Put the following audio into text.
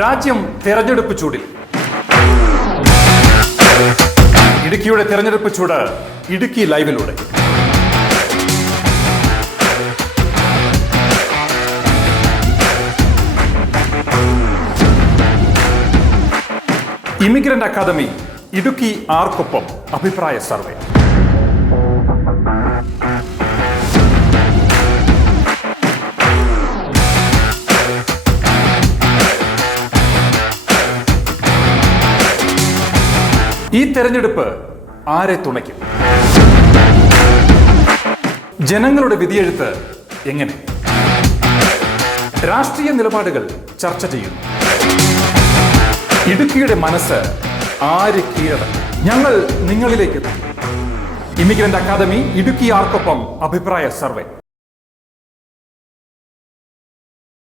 രാജ്യം തെരഞ്ഞെടുപ്പ് ചൂടിൽ. ഇടുക്കിയുടെ തെരഞ്ഞെടുപ്പ് ചൂട് ഇടുക്കി ലൈവിലൂടെ. ഇമിഗ്രന്റ് അക്കാദമി ഇടുക്കി ആർക്കൊപ്പം അഭിപ്രായ സർവേ. ഈ തെരഞ്ഞെടുപ്പ് ആരെ തുണയ്ക്കും? ജനങ്ങളുടെ വിധിയെഴുത്ത് എങ്ങനെ? രാഷ്ട്രീയ നിലപാടുകൾ ചർച്ച ചെയ്യുന്നു. ഇടുക്കിയുടെ മനസ്സ് ആര് കീഴടക്കും? ഞങ്ങൾ നിങ്ങളിലേക്ക് എത്തും. ഇമിഗ്രന്റ് അക്കാദമി ഇടുക്കി ആർക്കൊപ്പം അഭിപ്രായ സർവേ.